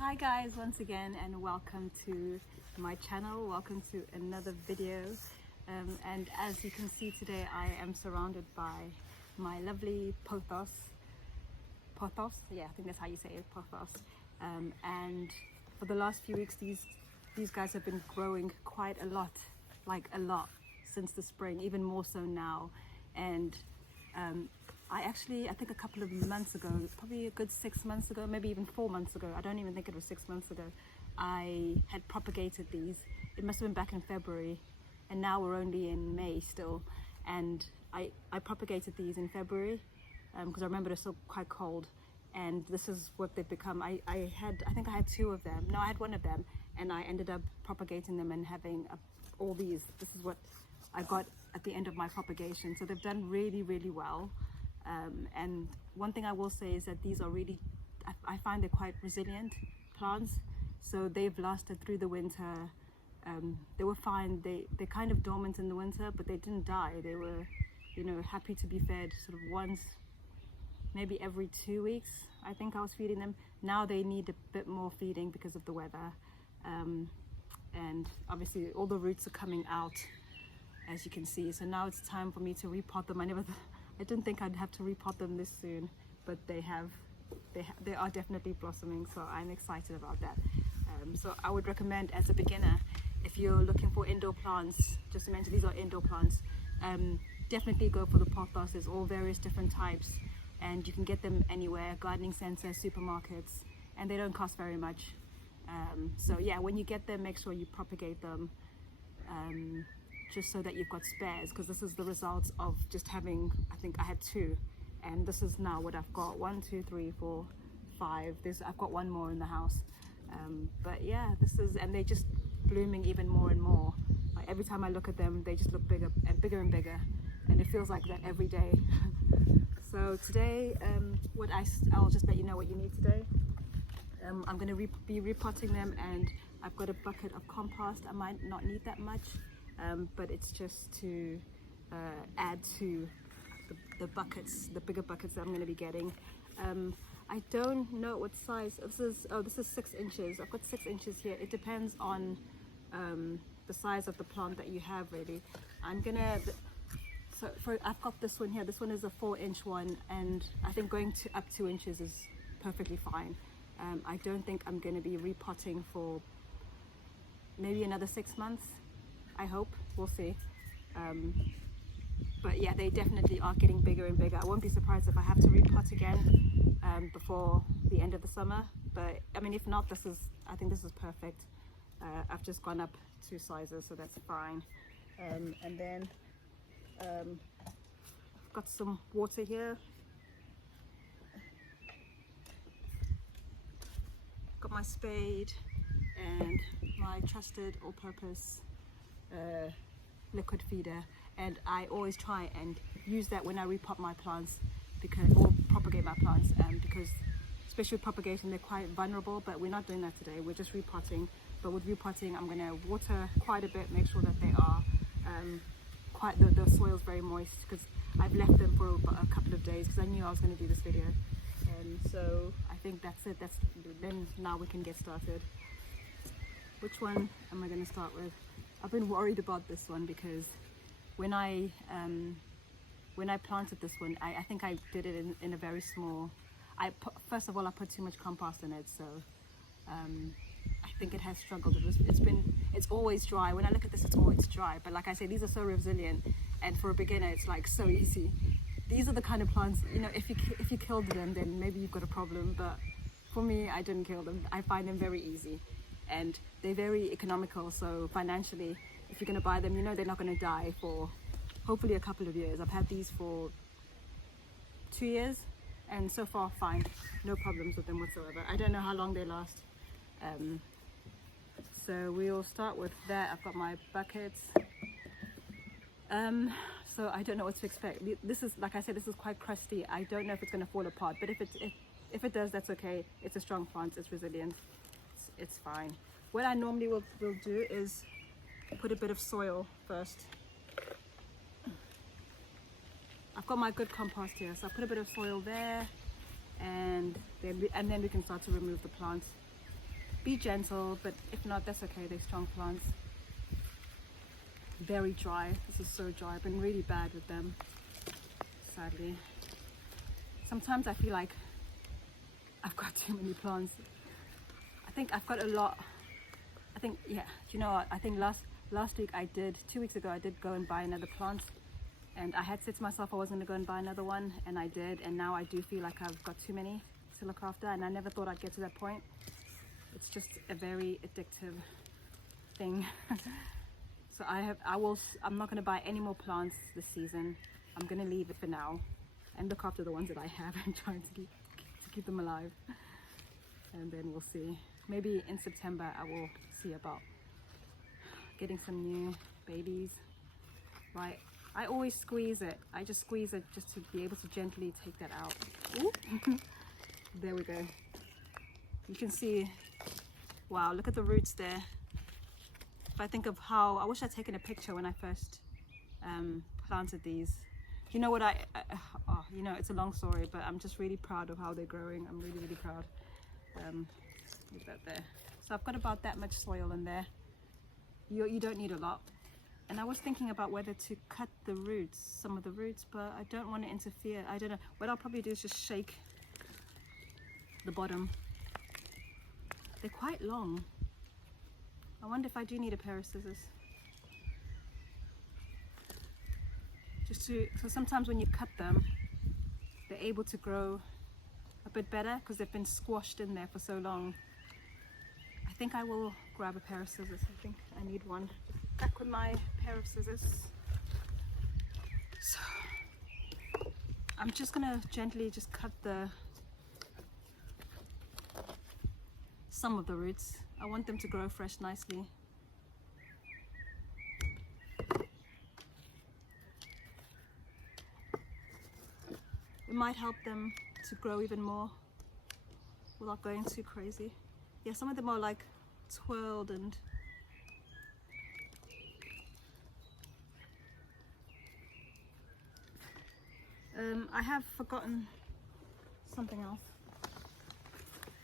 Hi guys, once again, and welcome to my channel. Welcome to another video. And as you can see today, I am surrounded by my lovely pothos. Yeah, I think that's how you say it, pothos. And for the last few weeks, these guys have been growing quite a lot, like a lot, since the spring, even more so now. And I think a couple of months ago, probably a good 6 months ago, maybe even 4 months ago, I don't even think it was 6 months ago, I had propagated these. It must have been back in February, and now we're only in May still. And I propagated these in February because I remember they're still quite cold, and this is what they've become. I think I had two of them. No, I had one of them, and I ended up propagating them and having all these. This is what I got at the end of my propagation. So they've done really, really well. And one thing I will say is that these are really, I find they're quite resilient plants. So they've lasted through the winter. They were fine. They're kind of dormant in the winter, but they didn't die. They were, happy to be fed sort of once, maybe every 2 weeks. I think I was feeding them. Now they need a bit more feeding because of the weather. And obviously all the roots are coming out, as you can see. So now it's time for me to repot them. I didn't think I'd have to repot them this soon, but they are definitely blossoming, so I'm excited about that. So I would recommend, as a beginner, if you're looking for indoor plants, just to mention these are indoor plants, definitely go for the pothos. There's all various different types, and you can get them anywhere, gardening centers, supermarkets, and they don't cost very much. So yeah, when you get them, make sure you propagate them, just so that you've got spares, because this is the results of just having, I think I had two, and this is now what I've got. 1, 2, 3, 4, 5. I've got one more in the house. But yeah, and they're just blooming even more and more. Like every time I look at them, they just look bigger and bigger and bigger, and it feels like that every day. So today, I'll just let you know what you need today. I'm going to be repotting them, and I've got a bucket of compost. I might not need that much, but it's just to add to the buckets, the bigger buckets that I'm going to be getting. I don't know what size. This is 6 inches. I've got 6 inches here. It depends on the size of the plant that you have, really. I've got this one here. This one is a 4-inch one, and I think going up 2 inches is perfectly fine. I don't think I'm going to be repotting for maybe another 6 months. I hope. We'll see. But yeah, they definitely are getting bigger and bigger. I won't be surprised if I have to repot again before the end of the summer. But I mean, if not, I think this is perfect. I've just gone up 2 sizes, so that's fine. And then I've got some water here. Got my spade and my trusted all-purpose liquid feeder, and I always try and use that when I repot my plants or propagate my plants, because especially with propagation, they're quite vulnerable. But we're not doing that today. We're just repotting. But with repotting, I'm going to water quite a bit, make sure that they are the soil's very moist, because I've left them for a couple of days because I knew I was going to do this video. So I think that's it. Then now we can get started. Which one am I going to start with? I've been worried about this one because when I planted this one, I think I did it in a very small. First of all, I put too much compost in it, so I think it has struggled. It's always dry. When I look at this, it's always dry. But like I say, these are so resilient, and for a beginner, it's like so easy. These are the kind of plants, if you killed them, then maybe you've got a problem. But for me, I didn't kill them. I find them very easy, and they're very economical. So financially, if you're going to buy them, they're not going to die for hopefully a couple of years. I've had these for 2 years, and so far fine, no problems with them whatsoever. I don't know how long they last. So we'll start with that. I've got my buckets. So I don't know what to expect. This is, like I said, this is quite crusty. I don't know if it's going to fall apart, but if it does, that's okay. It's a strong plant. It's resilient. It's fine. What I normally will do is put a bit of soil first. I've got my good compost here, so I put a bit of soil there, and then we can start to remove the plants. be gentle, but if not, that's okay. They're strong plants. Very dry. This is so dry. I've been really bad with them, sadly. Sometimes I feel like I've got too many plants. I think I've got a lot. I think, yeah, you know what? I think last week 2 weeks ago, I did go and buy another plant. And I had said to myself I was going to go and buy another one, and I did. And now I do feel like I've got too many to look after, and I never thought I'd get to that point. It's just a very addictive thing. So I'm not going to buy any more plants this season. I'm going to leave it for now and look after the ones that I have and trying to keep them alive. And then we'll see. Maybe in September I will see about getting some new babies. Right, I always squeeze it. I just squeeze it just to be able to gently take that out. Ooh. There we go. You can see, wow, look at the roots there. If I think of how, I wish I'd taken a picture when I first planted these. You know what, you know, it's a long story, but I'm just really proud of how they're growing. I'm really, really proud. Leave that there. So I've got about that much soil in there. You don't need a lot. And I was thinking about whether to cut the roots, some of the roots, but I don't want to interfere. I don't know. What I'll probably do is just shake the bottom. They're quite long. I wonder if I do need a pair of scissors. So sometimes when you cut them, they're able to grow a bit better because they've been squashed in there for so long. I think I will grab a pair of scissors. I think I need one. Back with my pair of scissors. So I'm just gonna gently just cut some of the roots. I want them to grow fresh nicely. It might help them to grow even more without going too crazy. Yeah, some of them are like twirled and I have forgotten something else.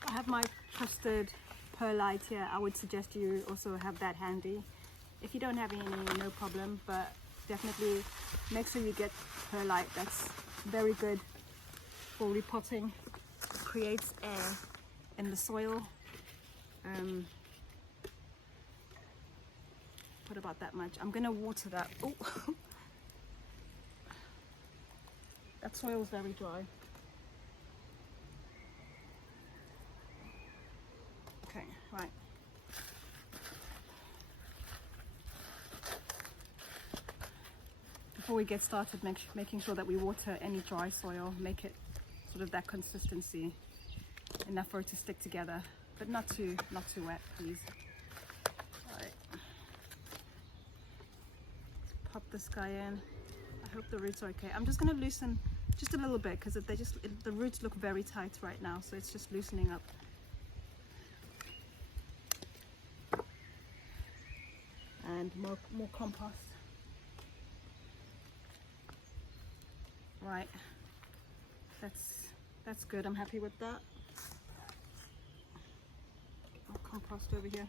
I have my trusted perlite here. I would suggest you also have that handy. If you don't have any, no problem, but definitely make sure you get perlite. That's very good for repotting. It creates air in the soil. Put about that much. I'm gonna water that. Oh, that soil is very dry. Okay, right. Before we get started, making sure that we water any dry soil, make it sort of that consistency, enough for it to stick together, but not too wet, please. All right. Pop this guy in. I hope the roots are okay. I'm just going to loosen just a little bit because the roots look very tight right now, so it's just loosening up. And more compost. Right, that's good. I'm happy with that. More compost over here.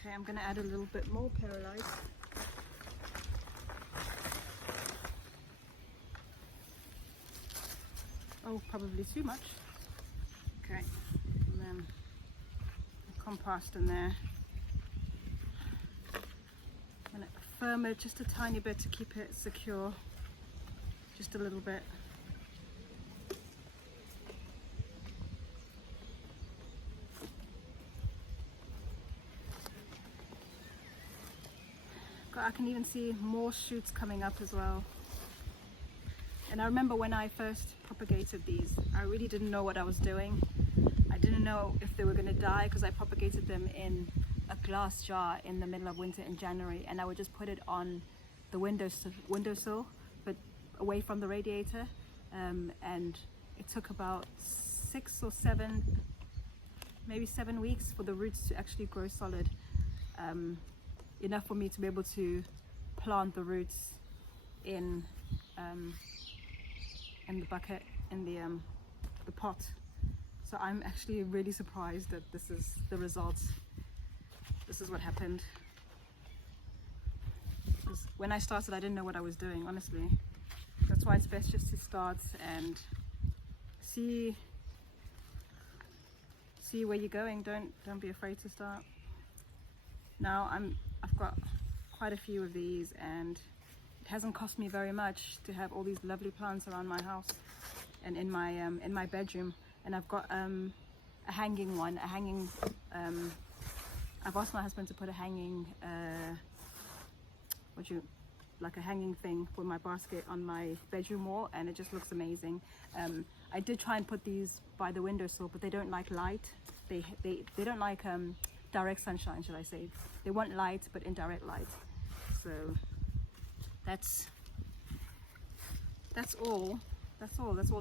Okay, I'm gonna add a little bit more perlite. Oh, probably too much. Okay, and then compost in there. I'm gonna firm it just a tiny bit to keep it secure. Just a little bit. I can even see more shoots coming up as well. And I remember when I first propagated these, I really didn't know what I was doing. I didn't know if they were going to die because I propagated them in a glass jar in the middle of winter in January, and I would just put it on the windowsill, but away from the radiator. And it took about 6 or 7, maybe 7 weeks for the roots to actually grow solid. Enough for me to be able to plant the roots in in the bucket, in the pot. So I'm actually really surprised that this is the results. This is what happened. 'Cause when I started, I didn't know what I was doing, honestly. That's why it's best just to start and see where you're going. Don't be afraid to start. Now I've got quite a few of these, and it hasn't cost me very much to have all these lovely plants around my house and in my bedroom. And I've got a hanging one, I've asked my husband to put a hanging like a hanging thing for my basket on my bedroom wall, and it just looks amazing. I did try and put these by the windowsill, but they don't like light. They don't like direct sunshine, should I say. They want light, but indirect light. So that's all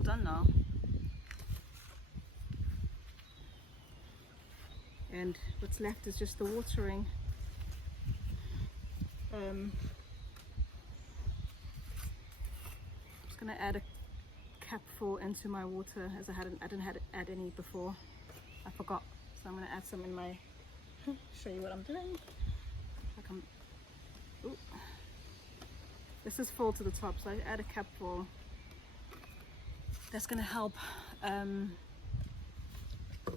done now. And what's left is just the watering. Just gonna add a capful into my water, as I didn't add any before. I forgot, so I'm gonna add some in my. Show you what I'm doing. Ooh. This is full to the top, so I add a capful. That's gonna help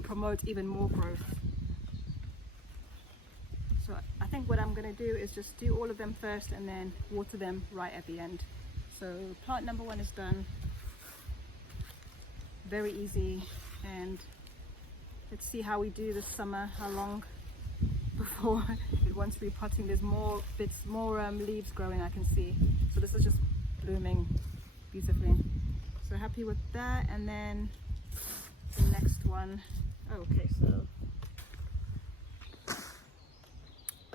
promote even more growth. So I think what I'm going to do is just do all of them first and then water them right at the end. So plant number 1 is done. Very easy, and let's see how we do this summer, how long before it wants repotting. There's more leaves growing, I can see. So this is just blooming beautifully. So happy with that. And then the next one, okay, so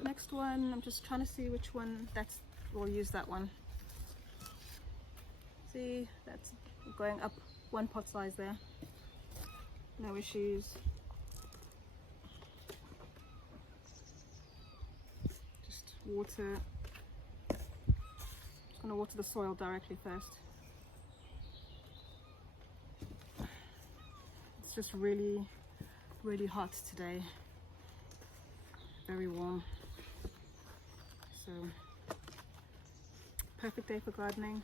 next one, I'm just trying to see which one we'll use that one. See, that's going up 1 pot size there. No issues. Just water. Just gonna water the soil directly first. It's just really, really hot today. Very warm. So, perfect day for gardening.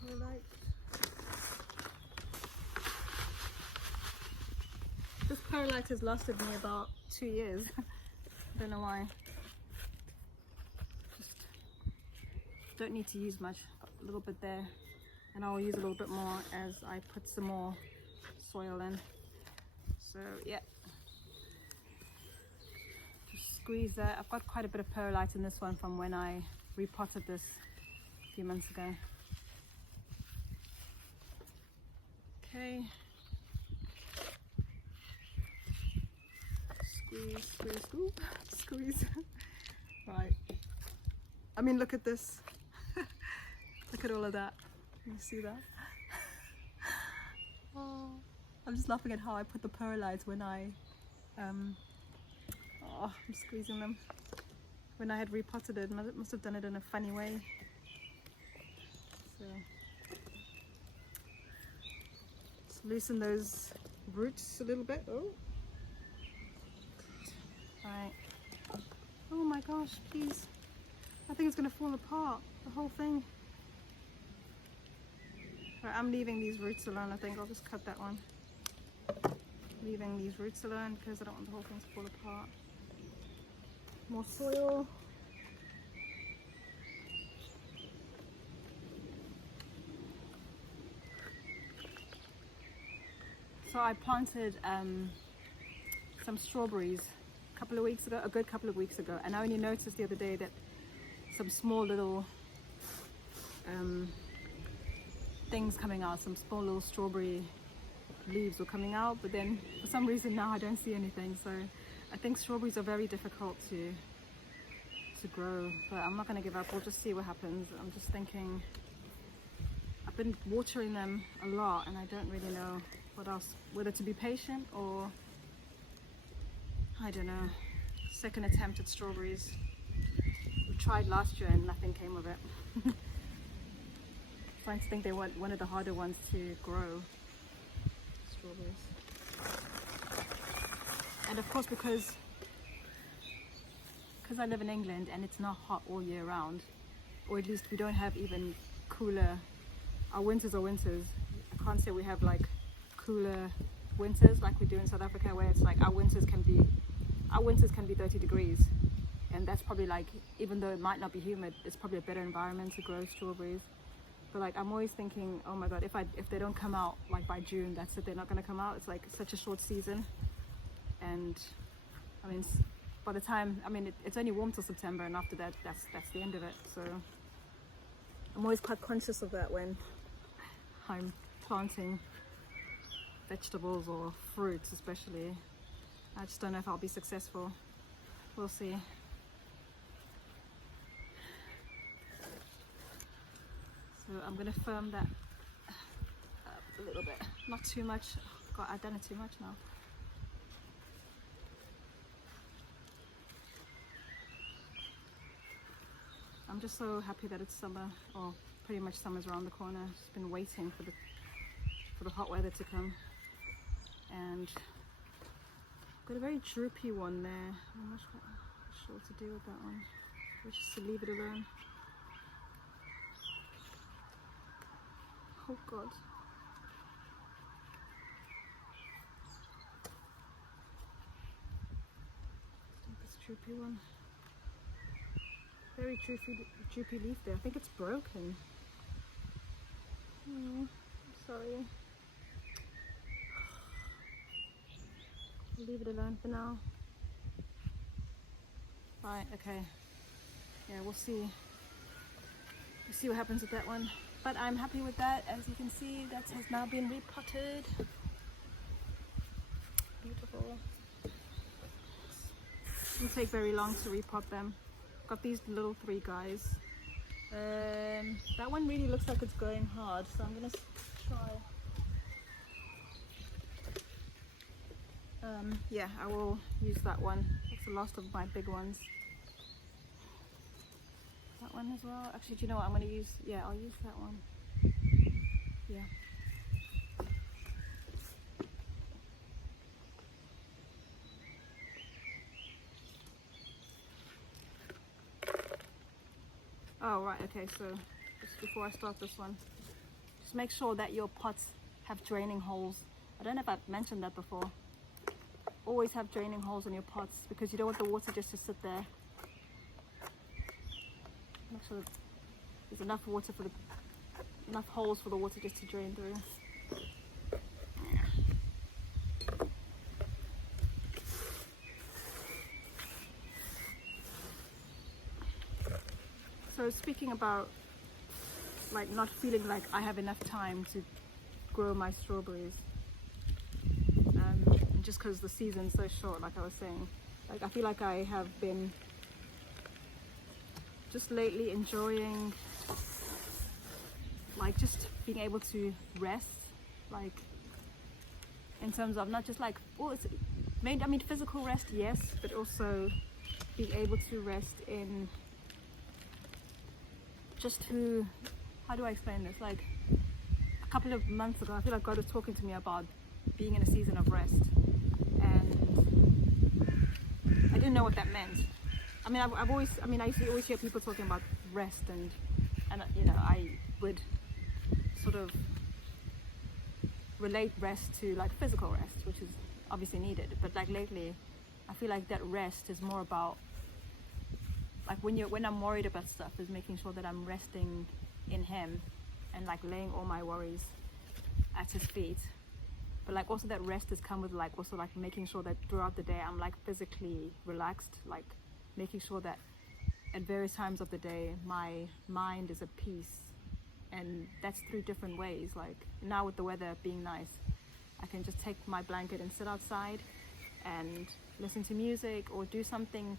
Perlite. This perlite has lasted me about 2 years. I don't know why. Just don't need to use much. Got a little bit there, and I'll use a little bit more as I put some more soil in. So yeah, just squeeze that. I've got quite a bit of perlite in this one from when I repotted this a few months ago. Okay. Squeeze. Right. I mean, look at this. Look at all of that. Can you see that? Oh, I'm just laughing at how I put the perlites when I'm squeezing them. When I had repotted it, must have done it in a funny way. So, just loosen those roots a little bit. Oh. Right. Oh my gosh, please. I think it's going to fall apart, the whole thing. Right, I'm leaving these roots alone. I think I'll just cut that one. Leaving these roots alone because I don't want the whole thing to fall apart. More soil. So I planted some strawberries a good couple of weeks ago, and I only noticed the other day that some small little things coming out, some small little strawberry leaves were coming out, but then for some reason now I don't see anything. So I think strawberries are very difficult to to grow, but I'm not going to give up. We'll just see what happens. I'm just thinking, I've been watering them a lot and I don't really know what else, whether to be patient or, I don't know. Second attempt at strawberries. We tried last year and nothing came of it. Starting to think they want one of the harder ones to grow, strawberries. And of course, because I live in England and it's not hot all year round, or at least we don't have even cooler, our winters are winters. I can't say we have like cooler winters like we do in South Africa, where it's like our winters can be 30 degrees, and that's probably like, even though it might not be humid, it's probably a better environment to grow strawberries. But like, I'm always thinking, oh my god, if they don't come out like by June, that's it, they're not going to come out. It's like such a short season, and I mean, by the time, I mean, it's only warm till September, and after that, that's the end of it. So I'm always quite conscious of that when I'm planting vegetables or fruits, especially. I just don't know if I'll be successful. We'll see. So I'm going to firm that up a little bit, not too much. God, I've done it too much now. I'm just so happy that it's summer, or pretty much summer's around the corner. Just been waiting for the hot weather to come, and I've got a very droopy one there. I'm not sure what to do with that one. Or just to leave it alone. Oh god. This droopy one. Very droopy leaf there. I think it's broken. Oh, I'm sorry. I'll leave it alone for now. Right, okay. Yeah, we'll see. We'll see what happens with that one. But I'm happy with that. As you can see, that has now been repotted. Beautiful. Doesn't take very long to repot them. Got these little 3 guys. That one really looks like it's going hard, so I'm gonna try. Yeah, I will use that one. That's the last of my big ones. That one as well. Actually, do you know what I'm gonna use? Yeah, I'll use that one. Yeah. Oh, right, okay, so just before I start this one, just make sure that your pots have draining holes. I don't know if I've mentioned that before. Always have draining holes in your pots, because you don't want the water just to sit there. Make sure that there's enough water enough holes for the water just to drain through. So speaking about like not feeling like I have enough time to grow my strawberries, just because the season's so short, like I was saying, like I feel like I have been just lately enjoying like just being able to rest, like in terms of not just like, well, it's made, I mean physical rest, yes, but also being able to rest in just who, how do I explain this? Like a couple of months ago, I feel like God was talking to me about being in a season of rest, and I didn't know what that meant. I mean, I used to always hear people talking about rest, and you know, I would sort of relate rest to like physical rest, which is obviously needed. But like lately, I feel like that rest is more about like when I'm worried about stuff, is making sure that I'm resting in Him and like laying all my worries at His feet. But like also that rest has come with like also like making sure that throughout the day I'm like physically relaxed, like making sure that at various times of the day my mind is at peace. And that's through different ways. Like now with the weather being nice, I can just take my blanket and sit outside and listen to music or do something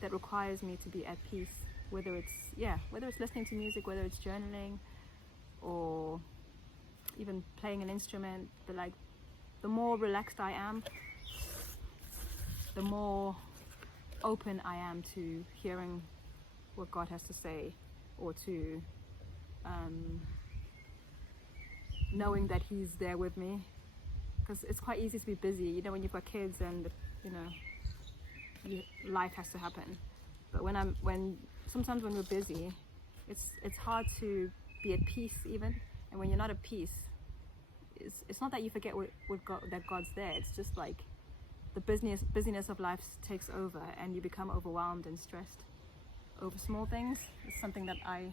that requires me to be at peace, whether it's listening to music, whether it's journaling, or even playing an instrument. But like, the more relaxed I am, the more open I am to hearing what God has to say, or to knowing that He's there with me. Because it's quite easy to be busy, you know, when you've got kids and, you know, life has to happen. But sometimes when we're busy, it's hard to be at peace even. And when you're not at peace, it's not that you forget that God's there. It's just like the busyness of life takes over, and you become overwhelmed and stressed over small things. It's something that I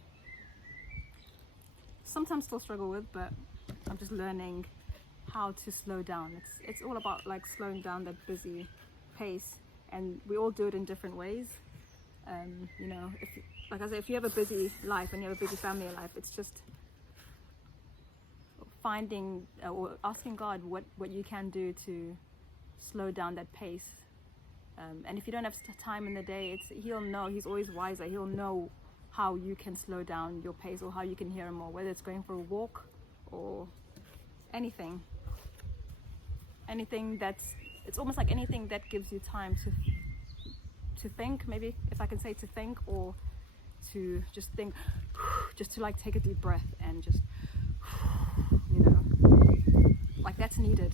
sometimes still struggle with, but I'm just learning how to slow down. It's all about like slowing down that busy pace, and we all do it in different ways. You know, like I say, if you have a busy life and you have a busy family life, it's just finding or asking God what you can do to slow down that pace. And if you don't have time in the day, He'll know. He's always wiser. He'll know how you can slow down your pace, or how you can hear Him more, whether it's going for a walk or anything it's almost like anything that gives you time to think, maybe, if I can say to think, or to just think, just to like take a deep breath and just, you know, like that's needed.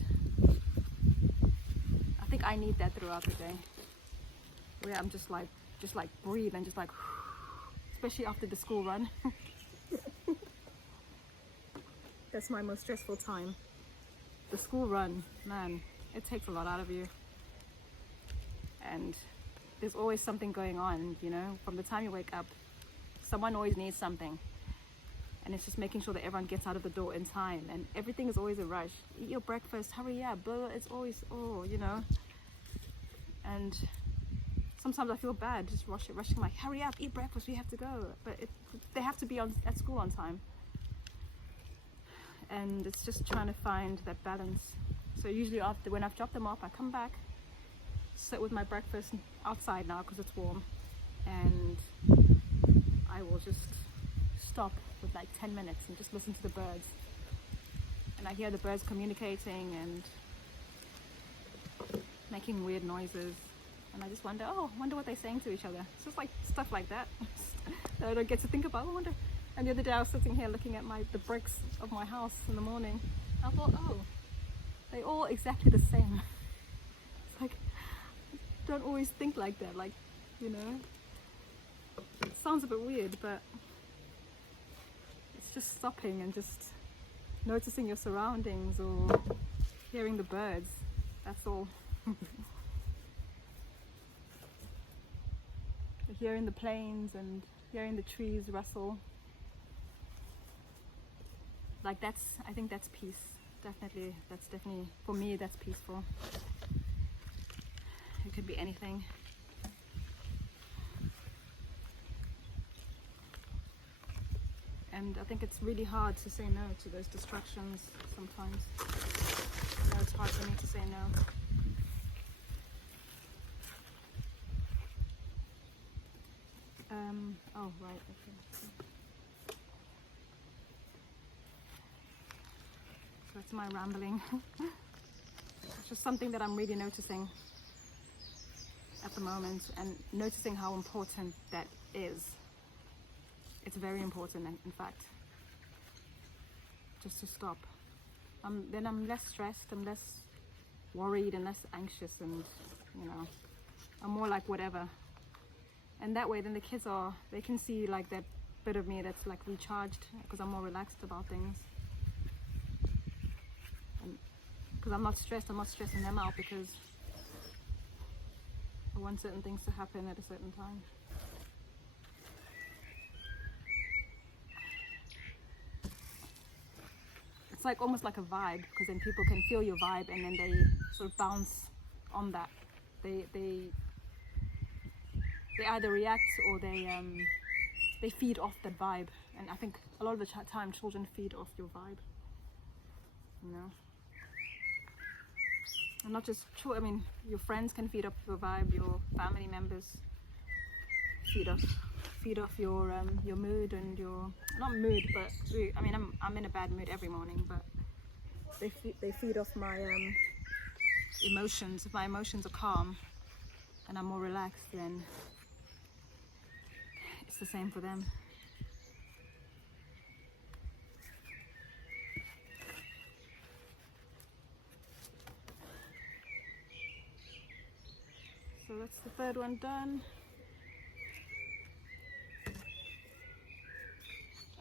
I think I need that throughout the day, where I'm just like breathe and just like, especially after the school run. That's my most stressful time. The school run, man, it takes a lot out of you. And there's always something going on, you know, from the time you wake up, someone always needs something. And it's just making sure that everyone gets out of the door in time, and everything is always a rush. Eat your breakfast, hurry up, blah, blah. It's always, you know. And sometimes I feel bad, just rushing, like, hurry up, eat breakfast, we have to go. But they have to be at school on time. And it's just trying to find that balance. So usually when I've dropped them off, I come back, sit with my breakfast outside now because it's warm, and I will just stop with like 10 minutes and just listen to the birds. And I hear the birds communicating and making weird noises, and I just wonder what they're saying to each other. It's just like stuff like that that I don't get to think about. I wonder. And the other day I was sitting here looking at the bricks of my house in the morning. I thought, they're all exactly the same. It's like, don't always think like that, like, you know. It sounds a bit weird, but it's just stopping and just noticing your surroundings or hearing the birds. That's all. Hearing the planes and hearing the trees rustle. Like I think that's peace. Definitely, for me, that's peaceful. It could be anything. And I think it's really hard to say no to those distractions sometimes. I know it's hard for me to say no. Right, okay. So that's my rambling. It's just something that I'm really noticing at the moment, and noticing how important that is. It's very important, in fact, just to stop. Then I'm less stressed, I'm less worried and less anxious, and, you know, I'm more like whatever. And that way then the kids they can see like that bit of me that's like recharged, because I'm more relaxed about things. And because I'm not stressing them out, because I want certain things to happen at a certain time. It's like almost like a vibe, because then people can feel your vibe, and then they sort of bounce on that. They either react or they feed off that vibe. And I think a lot of the time children feed off your vibe, you know. And not just children, I mean, your friends can feed off your vibe, your family members, feed off your mood and your, not mood, but I mean I'm in a bad mood every morning, but they feed off my emotions. If my emotions are calm and I'm more relaxed, then it's the same for them. So that's the third one done.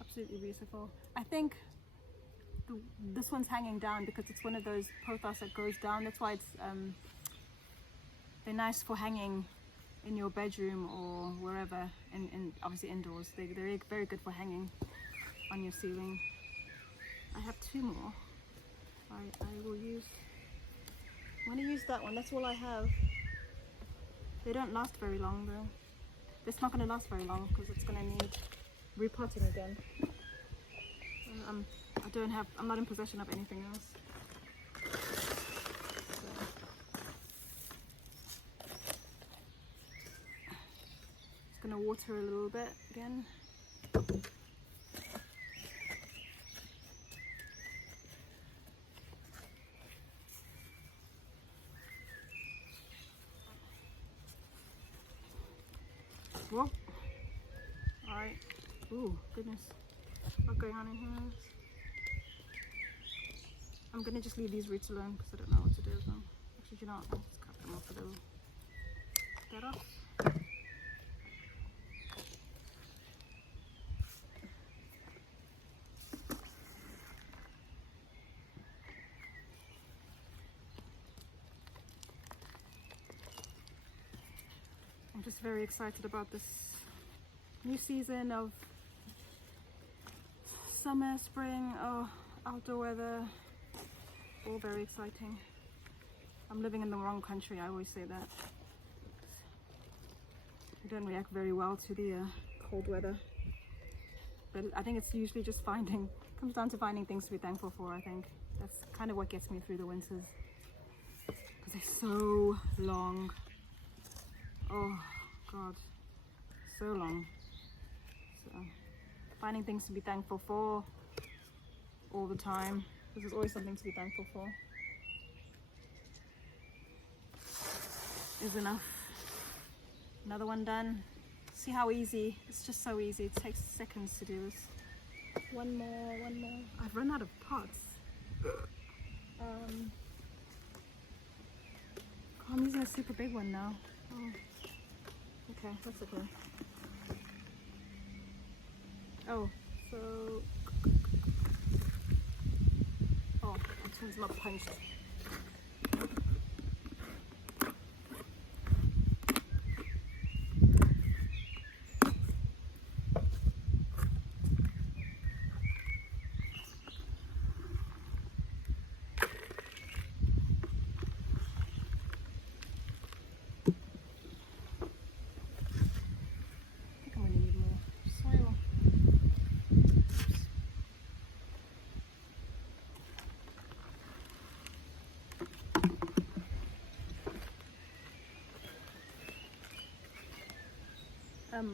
Absolutely beautiful. I think this one's hanging down because it's one of those pothos that goes down. That's why it's they're nice for hanging in your bedroom or wherever, and obviously indoors. They're very good for hanging on your ceiling. I have two more. I will use. I'm gonna use that one. That's all I have. They don't last very long though. It's not gonna last very long because it's gonna need repotting again. I'm not in possession of anything else. So. Just gonna water a little bit again. Whoa. Alright. Ooh, goodness. What's going on in here? I'm gonna just leave these roots alone because I don't know what to do with them. Actually, do you know what? I'll just cut them off a little. That off. I'm just very excited about this new season of summer, spring, outdoor weather. All very exciting. I'm living in the wrong country, I always say that. I don't react very well to the cold weather. But I think it's usually just comes down to finding things to be thankful for, I think. That's kind of what gets me through the winters. Because they're so long. Oh God, so long. So finding things to be thankful for all the time, because there's always something to be thankful for, is enough. Another one done. See how easy, it's just so easy. It takes seconds to do this. One more. I've run out of pots. I'm using a super big one now. Oh. Okay, that's okay. Oh, so... Oh, this one's not punched.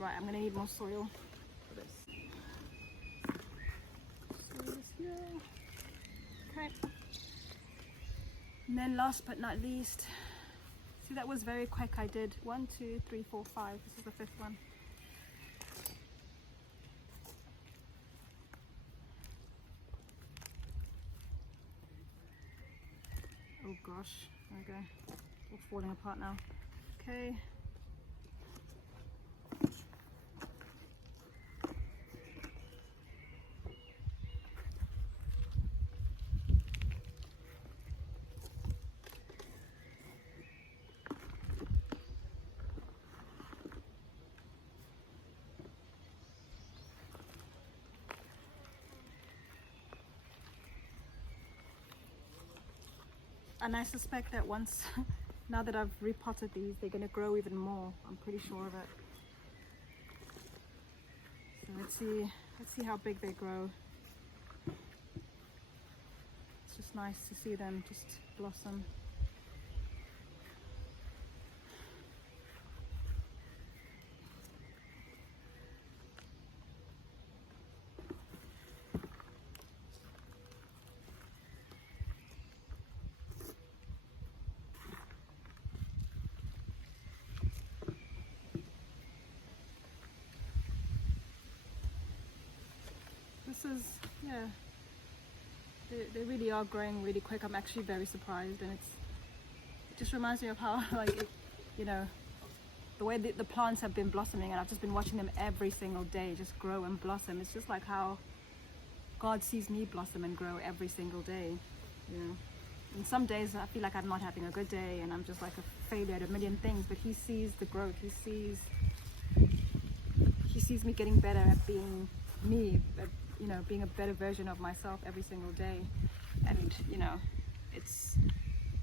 Right, I'm gonna need more soil for this. So this here. Okay. And then last but not least, see that was very quick. I did 1, 2, 3, 4, 5. This is the fifth one. Oh gosh, okay. All falling apart now. Okay. And I suspect that once, now that I've repotted these, they're going to grow even more. I'm pretty sure of it. So let's see how big they grow. It's just nice to see them just blossom. this is, yeah, they really are growing really quick. I'm actually very surprised, and it just reminds me of how, like, you know, the way the plants have been blossoming, and I've just been watching them every single day just grow and blossom. It's just like how God sees me blossom and grow every single day, you know. And some days I feel like I'm not having a good day and I'm just like a failure at a million things, but he sees the growth. He sees me getting better at being me, at, you know, being a better version of myself every single day. And you know,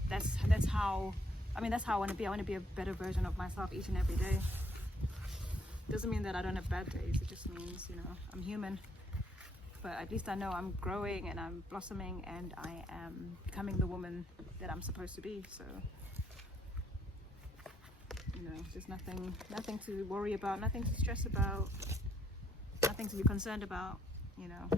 that's how, I mean, that's how I want to be. I want to be a better version of myself each and every day. Doesn't mean that I don't have bad days. It just means, you know, I'm human. But at least I know I'm growing and I'm blossoming and I am becoming the woman that I'm supposed to be. So, you know, there's nothing to worry about, nothing to stress about, nothing to be concerned about, you know.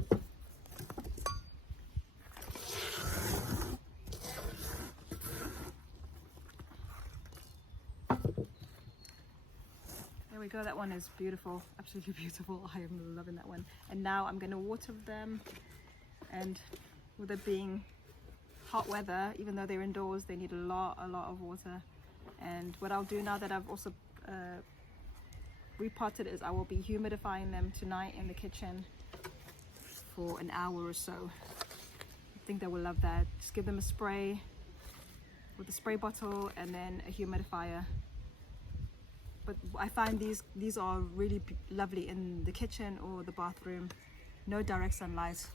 There we go, that one is beautiful, absolutely beautiful. I am loving that one. And now I'm going to water them, and with it being hot weather, even though they're indoors, they need a lot of water. And what I'll do now that I've also repotted is I will be humidifying them tonight in the kitchen for an hour or so. I think they will love that. Just give them a spray with a spray bottle and then a humidifier. But I find these are really lovely in the kitchen or the bathroom. No direct sunlight,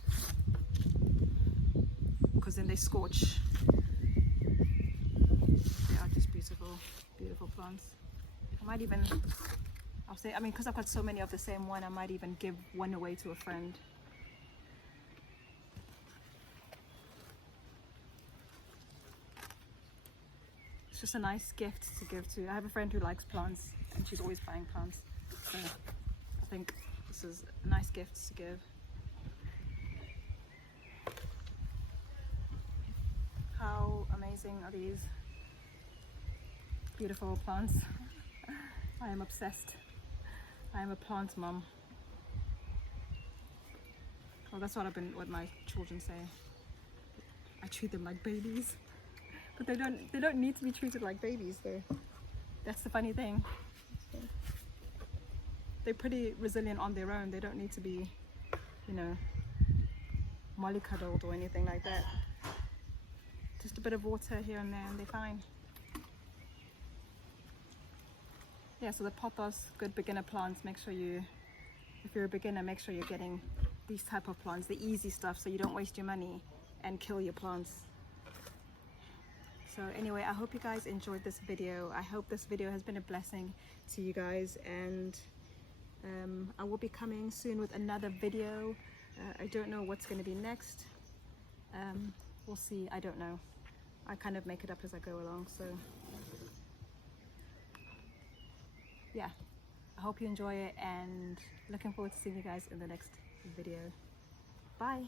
because then they scorch. They are just beautiful, beautiful plants. I might even, I'll say, I mean, because I've got so many of the same one, I might even give one away to a friend. It's just a nice gift to give to. I have a friend who likes plants and she's always buying plants. So I think this is a nice gift to give. How amazing are these beautiful plants? I am obsessed. I am a plant mom. Well, that's what my children say. I treat them like babies. But they don't need to be treated like babies though. That's the funny thing. They're pretty resilient on their own. They don't need to be, you know, mollycoddled or anything like that. Just a bit of water here and there and they're fine. Yeah, so the pothos, good beginner plants. Make sure you, if you're a beginner, make sure you're getting these type of plants, the easy stuff, so you don't waste your money and kill your plants. So anyway, I hope you guys enjoyed this video. I hope this video has been a blessing to you guys, and I will be coming soon with another video. I don't know what's going to be next. We'll see. I don't know. I kind of make it up as I go along. So yeah, I hope you enjoy it, and looking forward to seeing you guys in the next video. Bye.